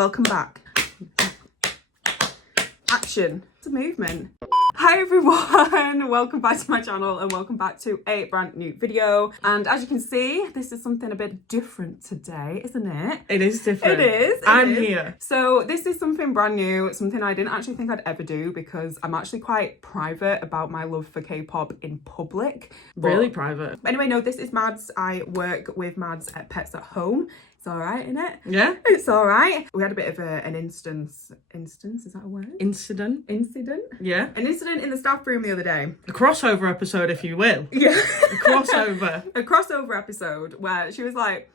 Welcome back. Action. It's a movement. Hi everyone, welcome back to my channel and welcome back to a brand new video. And as you can see, this is something a bit different today, isn't it? It is different. It is. I'm here. So this is something brand new, something I didn't actually think I'd ever do because I'm actually quite private about my love for K-pop in public. Really private. Anyway, no, this is Mads. I work with Mads at Pets at Home. It's all right, innit? Yeah. It's all right. We had a bit of an instance, is that a word? Incident. Yeah. An incident in the staff room the other day. A crossover episode, if you will. Yeah. A crossover. A crossover episode where she was like,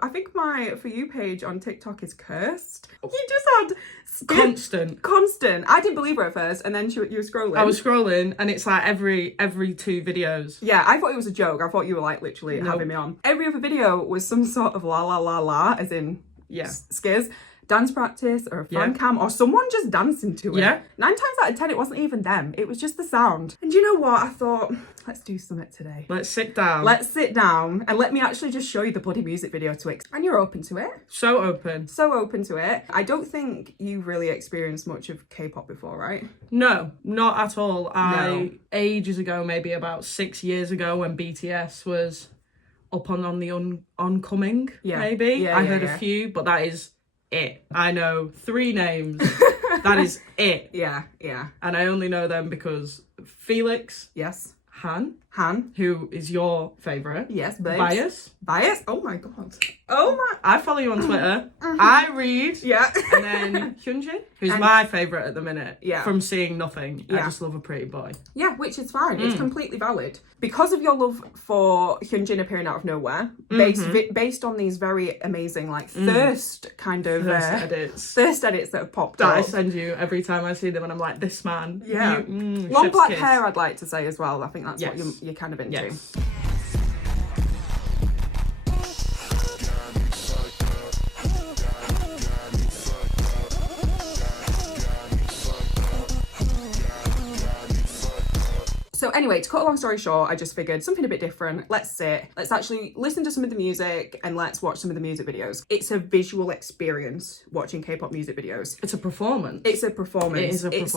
I think my For You page on TikTok is cursed. You just had constant. I didn't believe her at first, and then you were scrolling. I was scrolling, and it's like every 2 videos. Yeah, I thought it was a joke. I thought you were like literally having me on. Every other video was some sort of la la la la, as in skiz, dance practice or a fan cam or someone just dancing to it. Yeah. 9 times out of 10, it wasn't even them. It was just the sound. And you know what? I thought, let's do something today. Let's sit down. Let's sit down and let me actually just show you the bloody music video to it. And you're open to it. So open. So open to it. I don't think you've really experienced much of K-pop before, right? No, not at all. Ages ago, maybe about 6 years ago when BTS was up on the oncoming, maybe. I heard a few, but that is it. I know 3 names. That is it. Yeah. And I only know them because Felix. Yes. Han, who is your favourite. Yes, babes. Bias? Oh my god. Oh my. I follow you on Twitter. I read. Yeah. And then Hyunjin, who's my favourite at the minute. Yeah. From Seeing Nothing. Yeah. I just love a pretty boy. Yeah, which is fine. It's completely valid. Because of your love for Hyunjin appearing out of nowhere, based on these very amazing, like, thirst kind of... Thirst edits that have popped up. That I send you every time I see them and I'm like, this man. Yeah. Long black hair, I'd like to say as well. I think that's what you're kind of into. Yes. So anyway, to cut a long story short, I just figured something a bit different. Let's sit, let's actually listen to some of the music and let's watch some of the music videos. It's a visual experience watching K-pop music videos. It's a performance. It's a performance. It is a performance.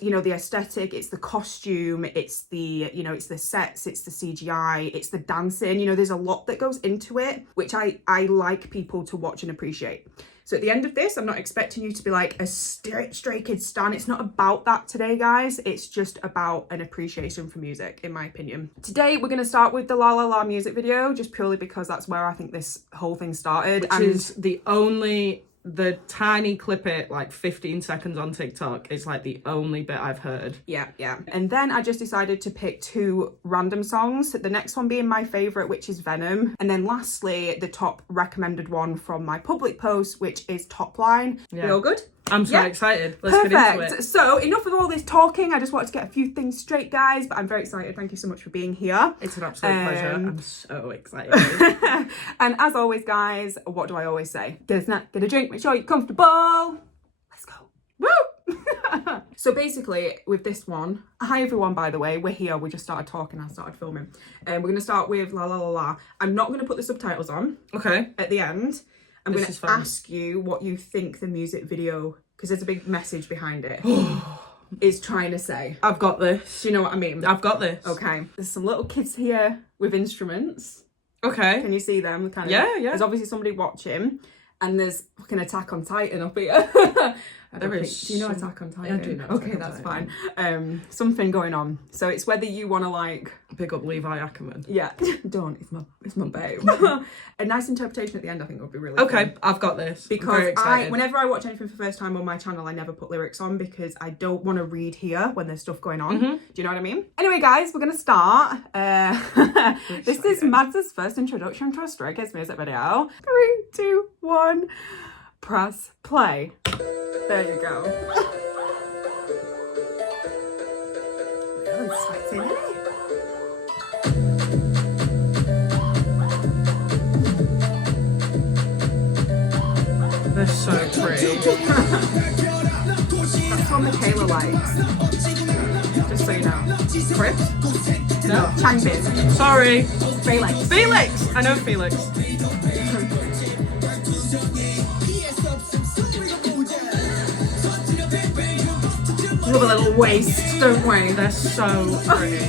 It's all, the aesthetic, it's the costume, it's the, it's the sets, it's the CGI, it's the dancing. There's a lot that goes into it, which I like people to watch and appreciate. So at the end of this, I'm not expecting you to be like a Stray Kids stan. It's not about that today, guys. It's just about an appreciation for music, in my opinion. Today, we're going to start with the La La La music video, just purely because that's where I think this whole thing started. Which is the tiny clip it, like 15 seconds on TikTok, is like the only bit I've heard. Yeah. And then I just decided to pick 2 random songs. The next one being my favourite, which is Venom. And then lastly, the top recommended one from my public post, which is Topline. Yeah. We all good? I'm so excited. Let's get into it. So enough of all this talking. I just wanted to get a few things straight, guys, but I'm very excited. Thank you so much for being here. It's an absolute pleasure. I'm so excited. And as always, guys, what do I always say? Get a snack, get a drink, make sure you're comfortable. Let's go. Woo! So basically, with this one, hi everyone, by the way, we're here. We just started talking, I started filming. We're going to start with La La La La. I'm not going to put the subtitles on. Okay. At the end. I'm going to ask you what you think the music video, because there's a big message behind it, is trying to say. I've got this. Do you know what I mean? I've got this. Okay. There's some little kids here with instruments. Okay. Can you see them? Yeah. There's obviously somebody watching, and there's fucking Attack on Titan up here. There is. Do you know Attack on Titan? I do know. Okay, that's fine. Something going on. So it's whether you want to like pick up Levi Ackerman. Yeah, don't. It's my babe. A nice interpretation at the end, I think, would be really fun. I've got this. Because whenever I watch anything for the first time on my channel, I never put lyrics on because I don't want to read here when there's stuff going on. Do you know what I mean? Anyway, guys, we're gonna start. This is Mads' first introduction to a Stray Kids music video. 3, 2, 1. Press play. There you go. Really sweaty, isn't it? They're so pretty. That's what Michaela likes. Just so you know. Chris? No. Changbin. Sorry. Felix. Felix! I know Felix. Love a little waist, don't we? They're so pretty.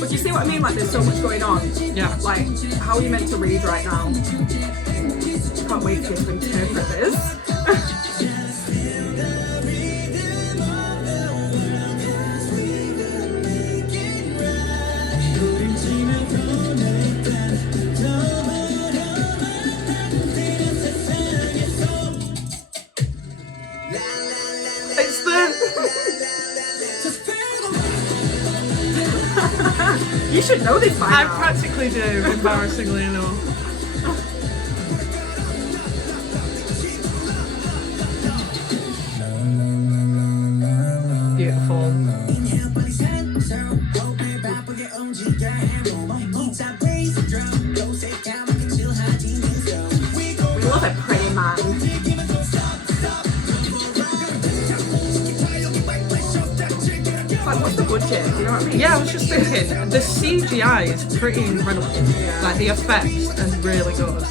But you see what I mean? Like, there's so much going on. Yeah. Like, how are you meant to read right now? Can't wait for you to interpret this. It's the... You should know this by I now. practically do, embarrassingly enough. Beautiful. We love a pretty man. Like, what's the budget? Do you know what I mean? Yeah, I was just thinking, the CGI is pretty incredible. Like, the effects are really good.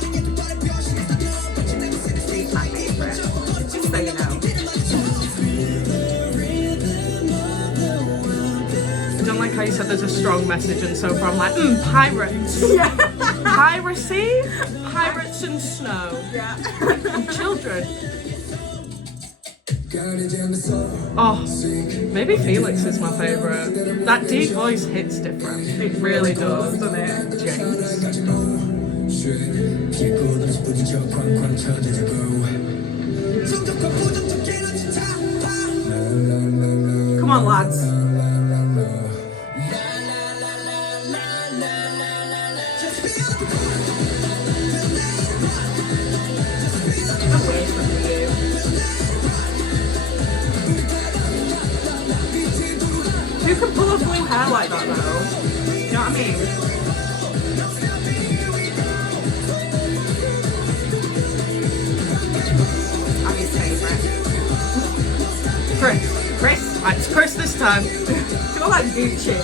He's my favourite. Just so you know. I don't like how you said there's a strong message, and so far I'm like, pirates. Yeah. Piracy? Pirates and snow. Yeah. And children. Oh, maybe Felix is my favourite. That deep voice hits different. It really does, doesn't it? James. Come on, lads. Away from you. Who can pull off blue hair like that though? You know what I mean? I'm his favourite. Chris. Right, it's Chris this time. Feel like Gucci.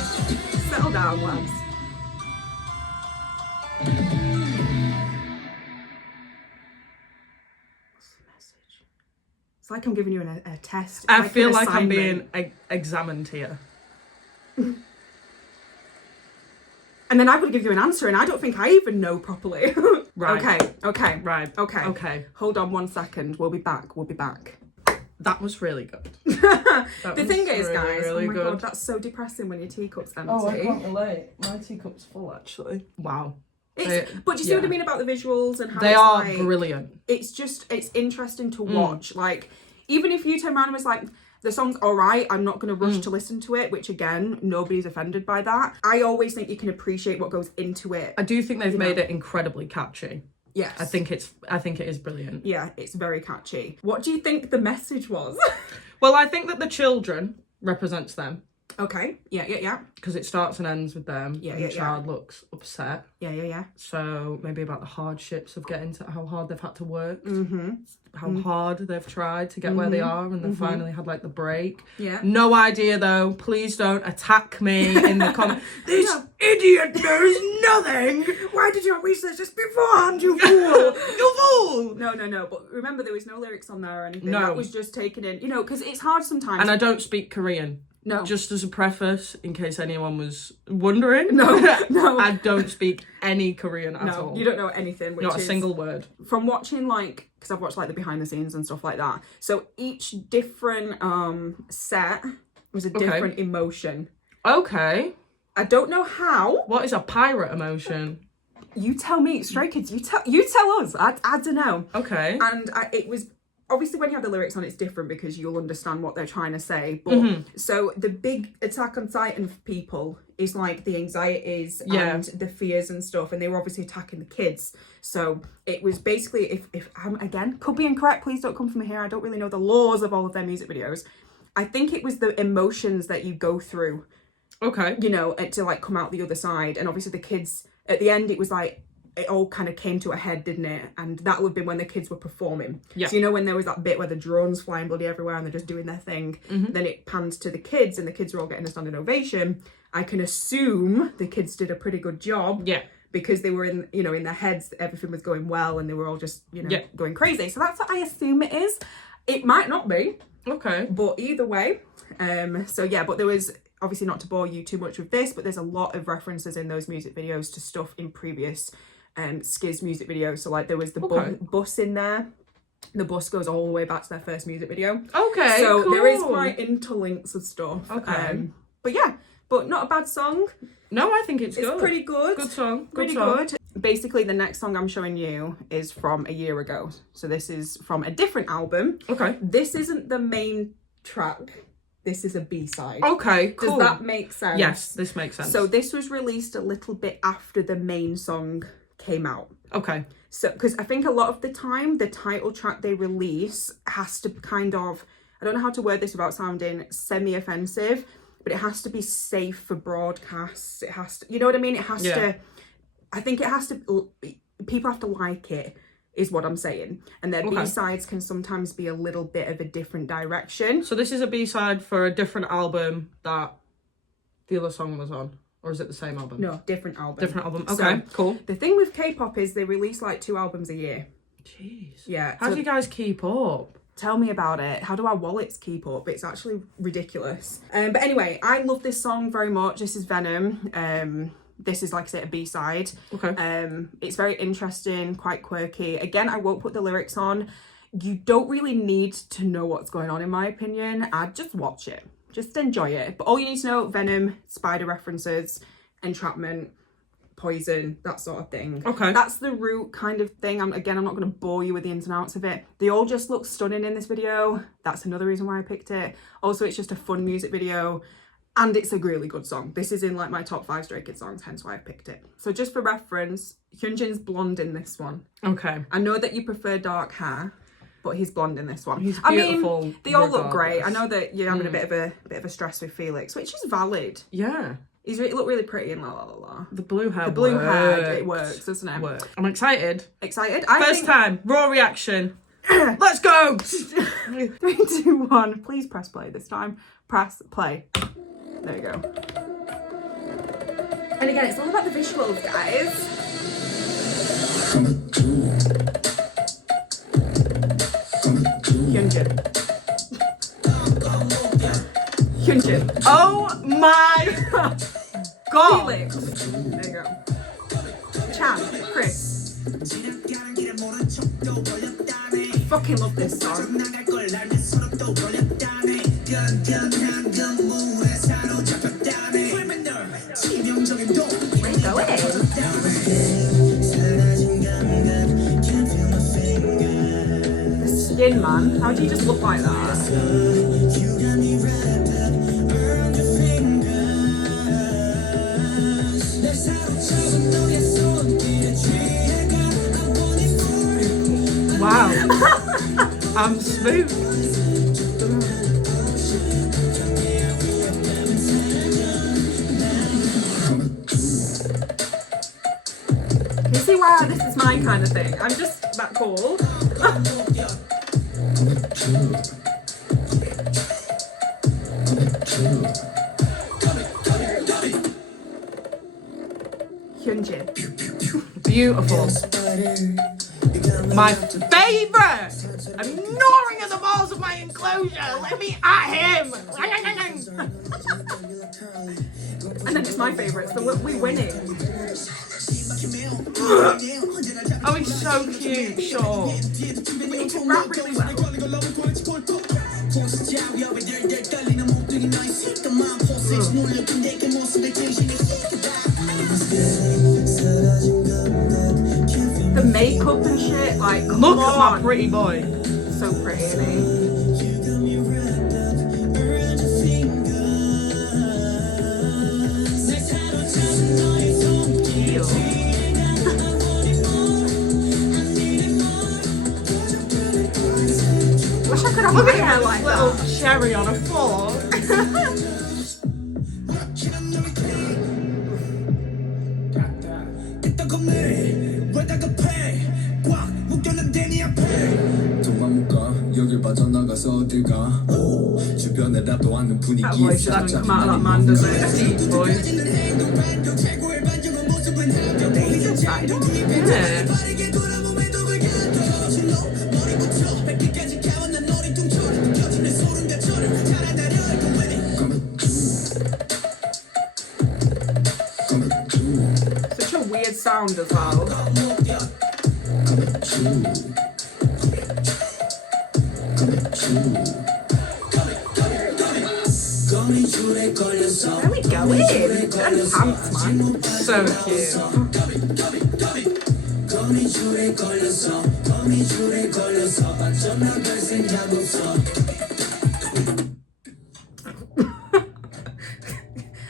Settle down, lads. What's the message? It's like I'm giving you a test. I feel an like I'm assignment. being examined here. And then I would give you an answer, and I don't think I even know properly. Right. Okay. Right. Okay. Hold on 1 second. We'll be back. That was really good. The thing is, guys, really oh my good. god, that's so depressing when your teacup's empty. Oh, I can't relate. My teacup's full, actually. Wow. But do you see what I mean about the visuals and how they it's are like, brilliant. It's interesting to watch. Like, even if you turn around and was like, the song's all right, I'm not going to rush to listen to it, which again, nobody's offended by that. I always think you can appreciate what goes into it. I do think they've made it incredibly catchy. Yes. I think it is brilliant. Yeah, it's very catchy. What do you think the message was? Well, I think that the children represents them. Okay. Yeah. Because it starts and ends with them. Yeah, and the child looks upset. Yeah. So maybe about the hardships of getting to how hard they've had to work. Mm-hmm. How hard they've tried to get where they are, and they've finally had like the break. Yeah. No idea though. Please don't attack me in the comments. This idiot knows nothing. Why did you not research this beforehand, you fool? You fool. No. But remember, there was no lyrics on there or anything. No. That was just taken in, because it's hard sometimes. And I don't speak Korean. No. Just as a preface, in case anyone was wondering. No. I don't speak any Korean at all. You don't know anything. Not a single word. From watching, like, because I've watched like the behind the scenes and stuff like that. So each different set was a different emotion. Okay. I don't know how. What is a pirate emotion? You tell me, Stray Kids. You tell us. I don't know. Okay. And it was. Obviously, when you have the lyrics on, it's different because you'll understand what they're trying to say. But so the big Attack on Titan people is like the anxieties and the fears and stuff, and they were obviously attacking the kids. So it was basically, if I'm again could be incorrect, please don't come for me here. I don't really know the laws of all of their music videos. I think it was the emotions that you go through. Okay. To like come out the other side, and obviously the kids at the end, it was like. It all kind of came to a head, didn't it? And that would have been when the kids were performing. Yeah. So when there was that bit where the drones flying bloody everywhere and they're just doing their thing, then it pans to the kids and the kids are all getting a standing ovation. I can assume the kids did a pretty good job. Yeah. Because they were in their heads, everything was going well and they were all just, going crazy. So that's what I assume it is. It might not be. Okay. But either way, so yeah, but there was, obviously not to bore you too much with this, but there's a lot of references in those music videos to stuff in previous Skiz music videos. So like there was the bus in there. The bus goes all the way back to their first music video. Okay, so cool. There is quite interlinks of stuff. Okay. But yeah, but not a bad song. No, I think it's good. It's pretty good. Good song. Pretty good. Basically, the next song I'm showing you is from a year ago. So this is from a different album. Okay. This isn't the main track. This is a B-side. Okay, cool. Does that make sense? Yes, this makes sense. So this was released a little bit after the main song came out. Okay. So, because I think a lot of the time, the title track they release has to kind of, I don't know how to word this without sounding semi-offensive, but it has to be safe for broadcasts. It has to, you know what I mean? It has to, I think it has to, people have to like it, is what I'm saying. And their B-sides can sometimes be a little bit of a different direction. So this is a B-side for a different album that the other song was on? Or is it the same album? No, different album. Different album. Okay, cool. The thing with K-pop is they release like 2 albums a year. Jeez. Yeah. How do you guys keep up? Tell me about it. How do our wallets keep up? It's actually ridiculous. But anyway, I love this song very much. This is Venom. This is, like I said, a B-side. Okay. It's very interesting, quite quirky. Again, I won't put the lyrics on. You don't really need to know what's going on, in my opinion. I'd just watch it. Just enjoy it. But all you need to know, Venom, spider references, entrapment, poison, that sort of thing. Okay. That's the root kind of thing. I'm not going to bore you with the ins and outs of it. They all just look stunning in this video. That's another reason why I picked it. Also, it's just a fun music video. And it's a really good song. This is in like my top 5 Stray Kids songs, hence why I picked it. So just for reference, Hyunjin's blonde in this one. Okay. I know that you prefer dark hair, but he's blonde in this one. He's beautiful. I mean, they all look great. I know that you're having a bit of a stress with Felix, which is valid. Yeah. He looked really pretty in lalalala. The blue hair. The blue hair, it works, doesn't it? I'm excited. Excited? First time, raw reaction. Let's go. 3, 2, 1. Please press play this time. Press play. There you go. And again, it's all about the visuals, guys. Hyunjin. Oh my god. Felix. There you go. Chan. Chris. I fucking love this song. Where you going? The skin, man. How do you just look like that? Wow. I'm smooth. You see why this is my kind of thing? I'm just that cool. Hyunjin. Beautiful. My favourite! I'm gnawing at the balls of my enclosure! Let me at him! And then it's my favourite, so we're winning. Oh, he's so cute, sure. He can rap really well. The makeup and shit, like, look at my pretty boy. So pretty, isn't he? Wish I could have my hair like little that. cherry on a fork. That voice doesn't come out of that man, does it? Deep voice. Yeah. sound as well. There we go, in. And pants, man. So cute.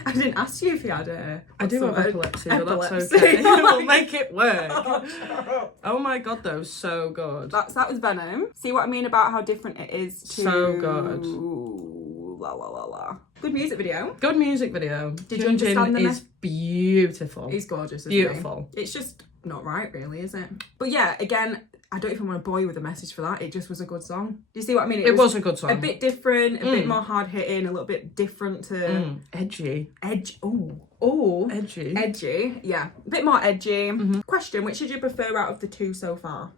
I didn't ask you if you had a... I do have epilepsy, but that's okay. We'll make it work. Oh my god, though, so good. That was Venom. See what I mean about how different it is to... So good. La la la la. Good music video. Good music video. Did you understand the is beautiful. He's gorgeous, isn't beautiful. He? It's just not right, really, is it? But yeah, again, I don't even want to bore you with a message for that. It just was a good song. Do you see what I mean? It was a good song. A bit different, a bit more hard hitting, a little bit different to edgy. Edgy. Edgy. Yeah, a bit more edgy. Question: which did you prefer out of the two so far?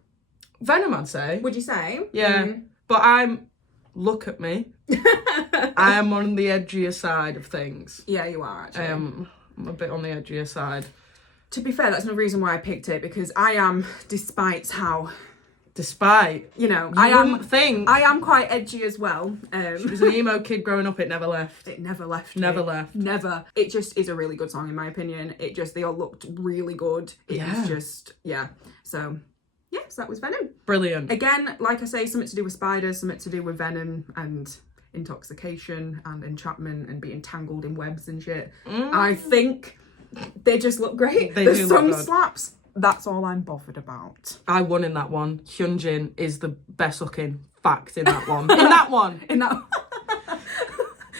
Venom, I'd say. Would you say? Yeah, but look at me. I am on the edgier side of things. Yeah, you are actually. I'm a bit on the edgier side. To be fair, that's no reason why I picked it, because I am, despite, you know, I am quite edgy as well. She was an emo kid growing up. It never left. It never left. Never left. Never. It just is a really good song in my opinion. They all looked really good. It was just, yeah. So, yes, that was Venom. Brilliant. Again, like I say, something to do with spiders, something to do with venom and intoxication and entrapment and being tangled in webs and shit. I think they just look great. The song slaps. That's all I'm bothered about. I won in that one. Hyunjin is the best looking fact in that one. In that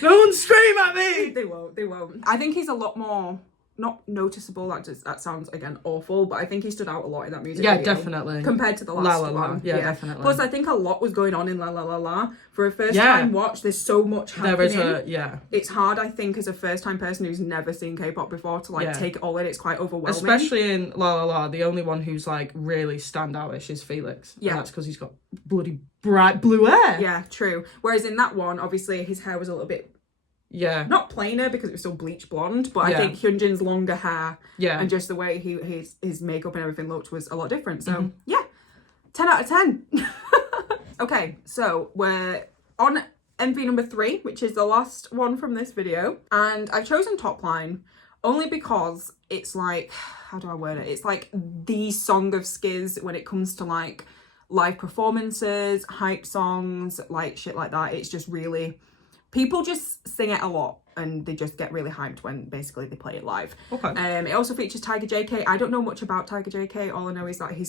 No one scream at me! They won't. I think he's a lot more, not noticeable, that sounds, again, awful, but I think he stood out a lot in that music video. Yeah, definitely. Compared to the last one. Yeah, definitely. Plus, I think a lot was going on in La La La La. For a first-time watch, there's so much happening. There is It's hard, I think, as a first-time person who's never seen K-pop before to, take it all in. It's quite overwhelming. Especially in La La La, the only one who's, really standoutish is Felix. Yeah. And that's because he's got bloody bright blue hair. Yeah, true. Whereas in that one, obviously, his hair was a little bit... Yeah. Not plainer because it was still bleach blonde, but I think Hyunjin's longer hair and just the way his makeup and everything looked was a lot different. So, yeah, 10 out of 10. Okay, so we're on MV number 3, which is the last one from this video. And I've chosen Topline only because it's how do I word it? It's the song of Skiz when it comes to live performances, hype songs, shit like that. It's just really... People just sing it a lot and they just get really hyped when basically they play it live. Okay. It also features Tiger JK. I don't know much about Tiger JK. All I know is that I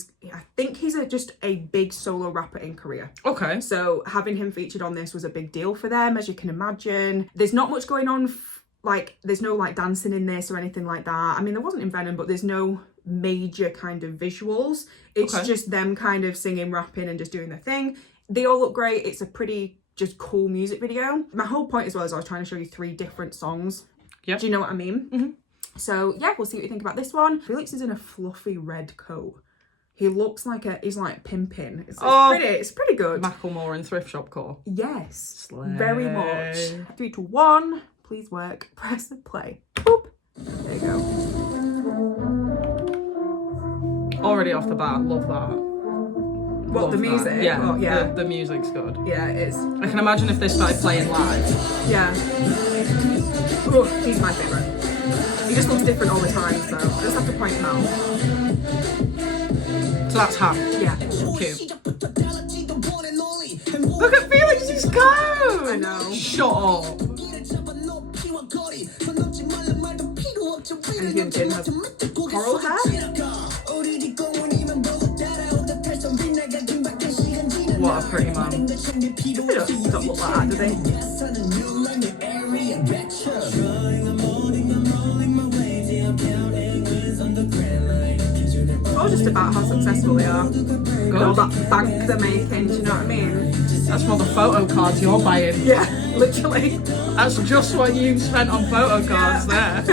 think he's just a big solo rapper in Korea. Okay. So having him featured on this was a big deal for them, as you can imagine. There's not much going on, there's no dancing in this or anything like that. I mean, there wasn't in Venom, but there's no major kind of visuals. It's just them kind of singing, rapping and just doing their thing. They all look great. It's a pretty... just cool music video. My whole point as well is I was trying to show you 3 different songs. Yeah. Do you know what I mean? So yeah, we'll see what you think about this one. Felix is in a fluffy red coat. He looks he's pimping. It's pretty good. Macklemore in Thrift Shop core. Yes. Slay. Very much. 3, 2, 1. Please work. Press the play. Boop. There you go. Already off the bat, love that. What, the music? That. Yeah, yeah. The music's good. Yeah, it is. I can imagine if this started playing live. Yeah. Oh, he's my favourite. He just looks different all the time, so I just have to point him out. So that's Ham. Yeah. Cute. Look at Felix's coat! I know. Shut up. And Hyunjin has coral hair? What a pretty man. They don't look like that, do they? It's all just about how successful they are. Good. All that bank they're making, do you know what I mean? That's more the photo cards you're buying. Yeah, literally. That's just what you spent on photo cards there.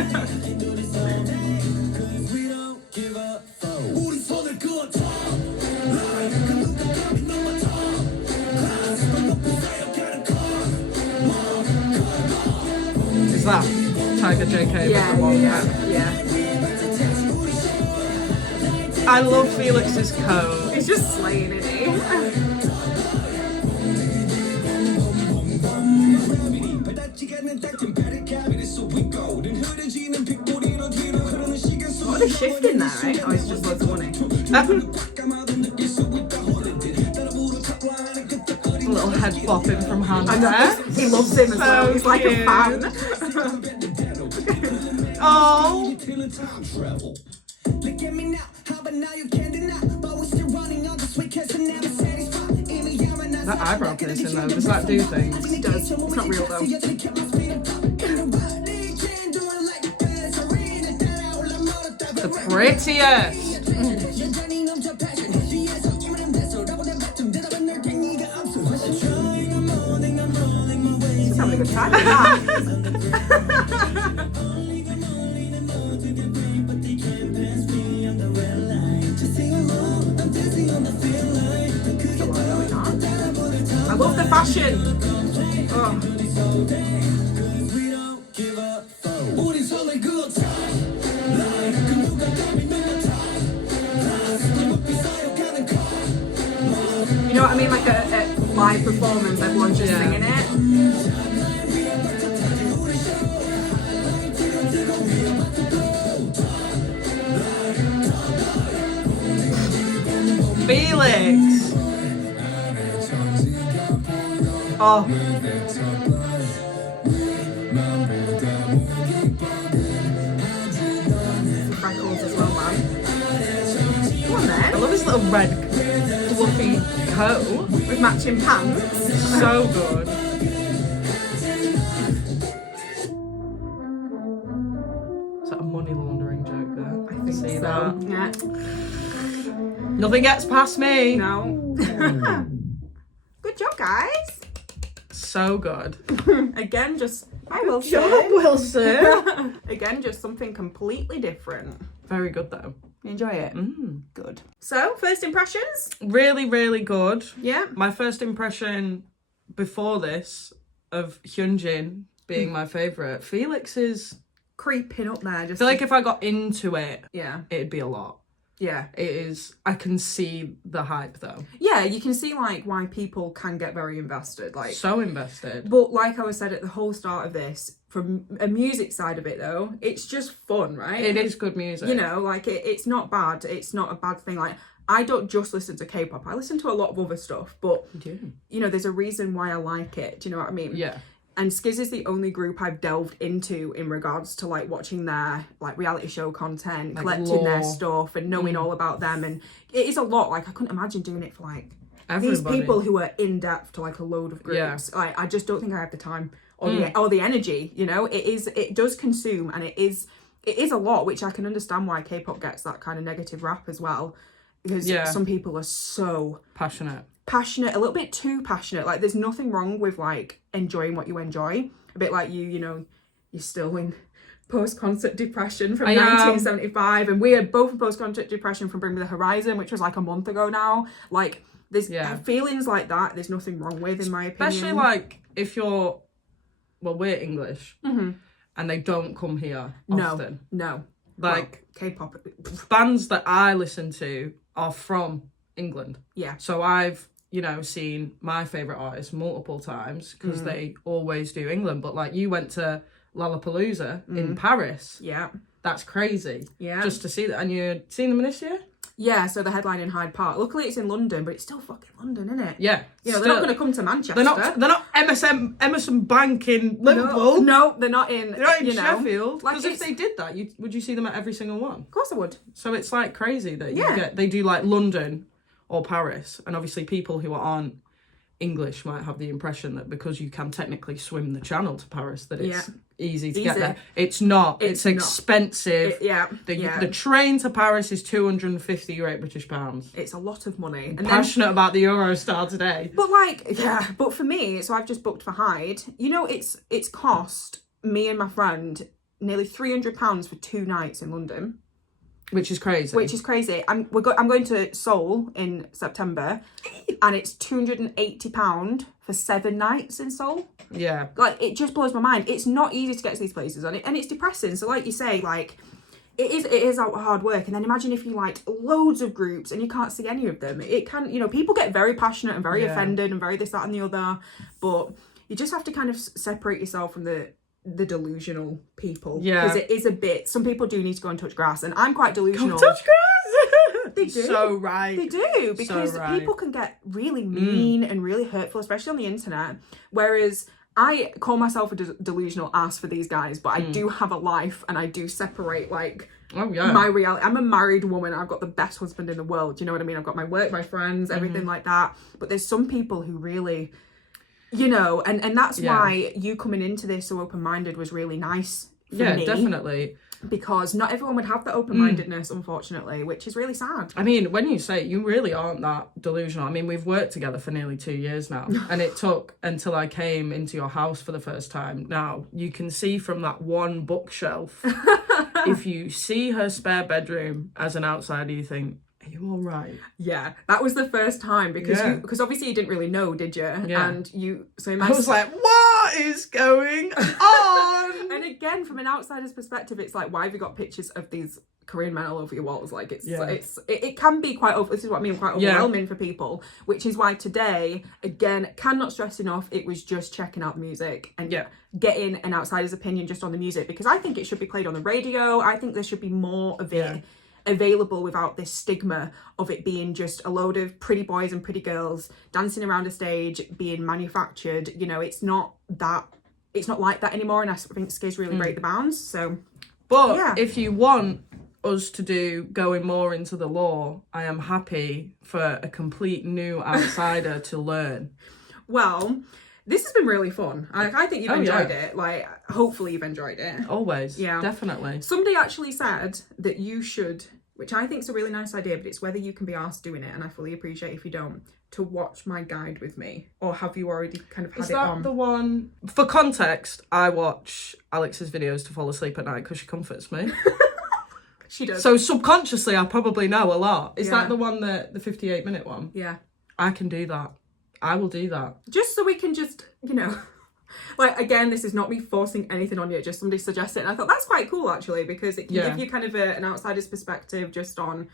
That Tiger JK yeah. I love Felix's coat. He's just slaying it, eh? What are they shifting there, right? Oh, it's just loads of money. A little head bopping from Hannah. I know, he loves him as well. He's like a fan. Oh. That eyebrow piercing though, does that do things? It does. It's not real though. The prettiest. He's having a good time with that. I love the fashion. Oh. You know what I mean? Like a live performance, everyone's just singing it. Felix. Oh. Freckles as well, man. Come on then. I love his little red fluffy coat With matching pants. So good. Is that a money laundering joke there? I think See so. that? Yeah. Nothing gets past me. No. Good job, guys. So good. Again, just I will Job, Wilson. Again, just something completely different. Very good though. You enjoy it? Mm. Good. So, first impressions? Really, really good. Yeah. My first impression before this of Hyunjin being my favourite, Felix is Creeping up there. I Just feel like if I got into it, yeah. it'd be a lot. Yeah. It is. I can see the hype though. Yeah, you can see like why people can get very invested. Like So invested. But like I was said at the whole start of this, from a music side of it though, it's just fun, right? It is good music. You know, like it's not bad. It's not a bad thing. Like I don't just listen to K-pop. I listen to a lot of other stuff. But you know, there's a reason why I like it. Do you know what I mean? Yeah. And Skiz is the only group I've delved into in regards to like watching their like reality show content, like collecting their lore. stuff and knowing all about them. And it is a lot. Like I couldn't imagine doing it for like Everybody. these people who are in depth to like a load of groups. Yeah. Like I just don't think I have the time or the energy. You know, it does consume and it is a lot, which I can understand why K-pop gets that kind of negative rap as well, because some people are so passionate, a little bit too passionate. Like there's nothing wrong with like enjoying what you enjoy, a bit like you know, you're still in post-concert depression from 1975 and we are both in post-concert depression from Bring Me the Horizon, which was like a month ago now. Like there's feelings like that, there's nothing wrong with, in my opinion. Especially like if you're, well, we're English and they don't come here often. No. Like well, K-pop bands that I listen to are from England. Yeah. So I've, you know, seen my favourite artists multiple times because they always do England. But like you went to Lollapalooza in Paris. Yeah. That's crazy. Yeah. Just to see that. And you've seen them this year? Yeah, so the headline in Hyde Park. Luckily it's in London, but it's still fucking London, isn't it? Yeah. You know, they're not going to come to Manchester. They're not Emerson Bank in Liverpool. No, they're not in, They're not in Sheffield. Like because if they did that, would you see them at every single one? Of course I would. So it's like crazy that they do like London or Paris. And obviously people who aren't English might have the impression that because you can technically swim the channel to Paris that it's easy to get there. It's not. It's expensive. The train to Paris is 250 Great British pounds. It's a lot of money. I'm passionate about the Eurostar today. But but for me, so I've just booked for Hyde. You know, it's cost me and my friend nearly £300 for 2 nights in London. Which is crazy. I'm going to Seoul in September, and it's £280 for 7 nights in Seoul. Yeah, like it just blows my mind. It's not easy to get to these places, and it's depressing. So, like you say, like it is hard work. And then imagine if you liked loads of groups and you can't see any of them. It can, you know, people get very passionate and very offended and very this, that and the other, but you just have to kind of separate yourself from the delusional people. Yeah, because it is a bit, some people do need to go and touch grass, and I'm quite delusional. Go touch grass. They do. So right. They do, because people can get really mean and really hurtful, especially on the internet. Whereas I call myself a delusional ass for these guys, but I do have a life, and I do separate, like, my reality. I'm a married woman. I've got the best husband in the world. Do you know what I mean? I've got my work, my friends, everything like that. But there's some people who really, you know, and that's why you coming into this so open-minded was really nice for me. Yeah, definitely. Because not everyone would have that open-mindedness, unfortunately, which is really sad. I mean, when you say it, you really aren't that delusional. I mean, we've worked together for nearly 2 years now, and it took until I came into your house for the first time. Now, you can see from that one bookshelf, if you see her spare bedroom as an outsider, you think, are you all right? Yeah, that was the first time, because obviously you didn't really know, did you? Yeah. And I was like, what is going on? And again, from an outsider's perspective, it's like, why have you got pictures of these Korean men all over your walls? Like, it can be quite, this is what I mean, quite overwhelming for people, which is why today, again, cannot stress enough, it was just checking out the music and getting an outsider's opinion just on the music, because I think it should be played on the radio. I think there should be more of it available without this stigma of it being just a load of pretty boys and pretty girls dancing around a stage being manufactured. You know, it's not like that anymore, and I think Skiz really break the bounds. So, but if you want us to do going more into the law, I am happy for a complete new outsider to learn. Well, this has been really fun. I think you've enjoyed it. Like, hopefully you've enjoyed it. Always. Yeah. Definitely. Somebody actually said that you should, which I think is a really nice idea, but it's whether you can be asked doing it, and I fully appreciate if you don't, to watch my guide with me. Or have you already kind of had it on? Is that the one? For context, I watch Alex's videos to fall asleep at night because she comforts me. She does. So subconsciously, I probably know a lot. Is that the one, the 58-minute one? Yeah. I can do that. I will do that. Just so we can just, you know, like, again, this is not me forcing anything on you, just somebody suggested it. And I thought that's quite cool, actually, because it can give you kind of an outsider's perspective just on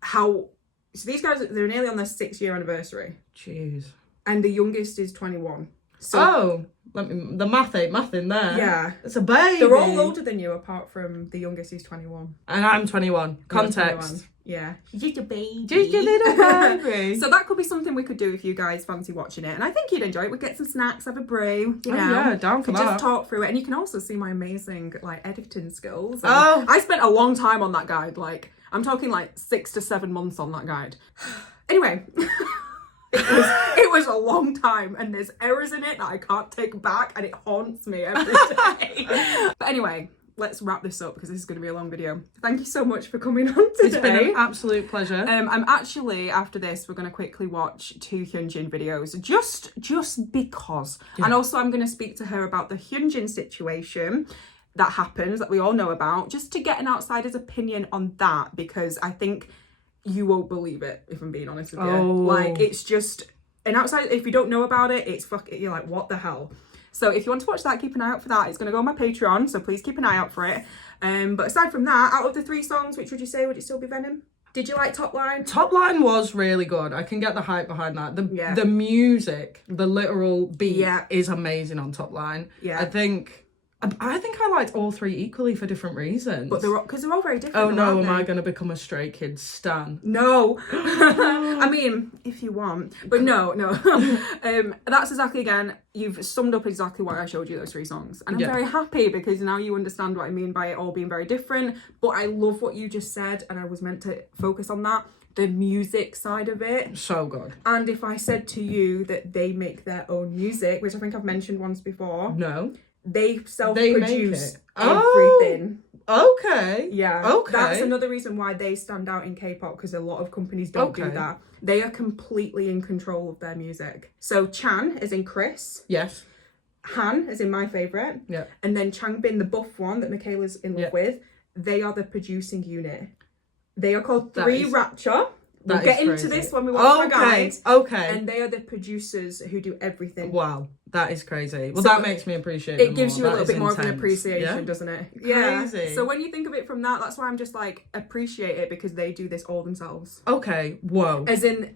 how... So these guys, they're nearly on their 6-year anniversary. Jeez. And the youngest is 21. So, the math ain't math in there. Yeah. It's a baby. They're all older than you, apart from the youngest who's 21. And I'm 21. Context. 21. Yeah. Just a baby. Just a little baby. So that could be something we could do if you guys fancy watching it. And I think you'd enjoy it. We'd get some snacks, have a brew, you know. Yeah, down for that. Just talk through it. And you can also see my amazing, like, editing skills. And I spent a long time on that guide. Like, I'm talking like 6 to 7 months on that guide. Anyway, it was a long time, and there's errors in it that I can't take back, and it haunts me every day. But anyway, let's wrap this up because this is going to be a long video. Thank you so much for coming on today. It's been an absolute pleasure. I'm actually, after this, we're going to quickly watch 2 Hyunjin videos, just because. Yeah. And also I'm going to speak to her about the Hyunjin situation that happens, that we all know about, just to get an outsider's opinion on that, because I think you won't believe it, if I'm being honest with you. Like, it's just an outsider, if you don't know about it, it's you're like, what the hell? So if you want to watch that, keep an eye out for that. It's going to go on my Patreon, so please keep an eye out for it. But aside from that, out of the 3 songs, which would you say, would it still be Venom? Did you like Topline? Topline was really good. I can get the hype behind that. The music, the literal beat is amazing on Topline. Yeah. I think I liked all 3 equally for different reasons. But they're all very different. Oh no, am I going to become a Stray Kids stan? No. I mean, if you want. But no. That's exactly, again, you've summed up exactly why I showed you those 3 songs. And I'm very happy because now you understand what I mean by it all being very different. But I love what you just said, and I was meant to focus on that. The music side of it. So good. And if I said to you that they make their own music, which I think I've mentioned once before. No. They self-produce everything. Okay. Yeah. Okay. That's another reason why they stand out in K-pop, because a lot of companies don't do that. They are completely in control of their music. So Chan is in Chris. Yes. Han is in my favourite. Yeah. And then Changbin, the buff one that Michaela's in love with, they are the producing unit. They are called 3 Rapture. We'll get into this when we watch my guide. Okay. And they are the producers who do everything. Wow, that is crazy. Well, So that makes me appreciate it. It gives you a little bit more of an appreciation, doesn't it? Crazy. Yeah. So when you think of it from that, that's why I'm just like, appreciate it because they do this all themselves. Okay, whoa. As in,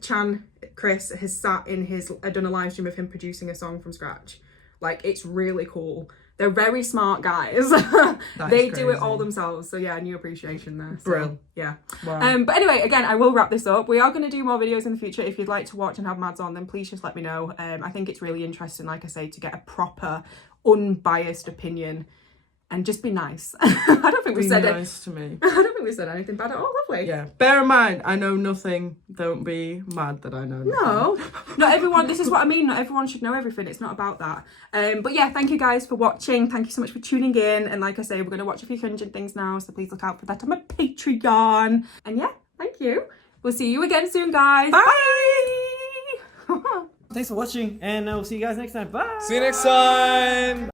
Chris has sat in done a live stream of him producing a song from scratch. Like, it's really cool. They're very smart guys. They do it all themselves. So yeah, new appreciation there. So, Brill. Yeah. Wow. But anyway, again, I will wrap this up. We are going to do more videos in the future. If you'd like to watch and have Mads on, then please just let me know. I think it's really interesting, like I say, to get a proper, unbiased opinion. And just be nice. I don't think we said it. Nice to me. I don't think we said anything bad at all, have we? Yeah. Bear in mind, I know nothing. Don't be mad that I know nothing. No, not everyone. This is what I mean. Not everyone should know everything. It's not about that. But yeah, thank you guys for watching. Thank you so much for tuning in. And like I say, we're going to watch a few hundred things now. So please look out for that on my Patreon. And yeah, thank you. We'll see you again soon, guys. Bye. Thanks for watching, and we'll see you guys next time. Bye. See you next time.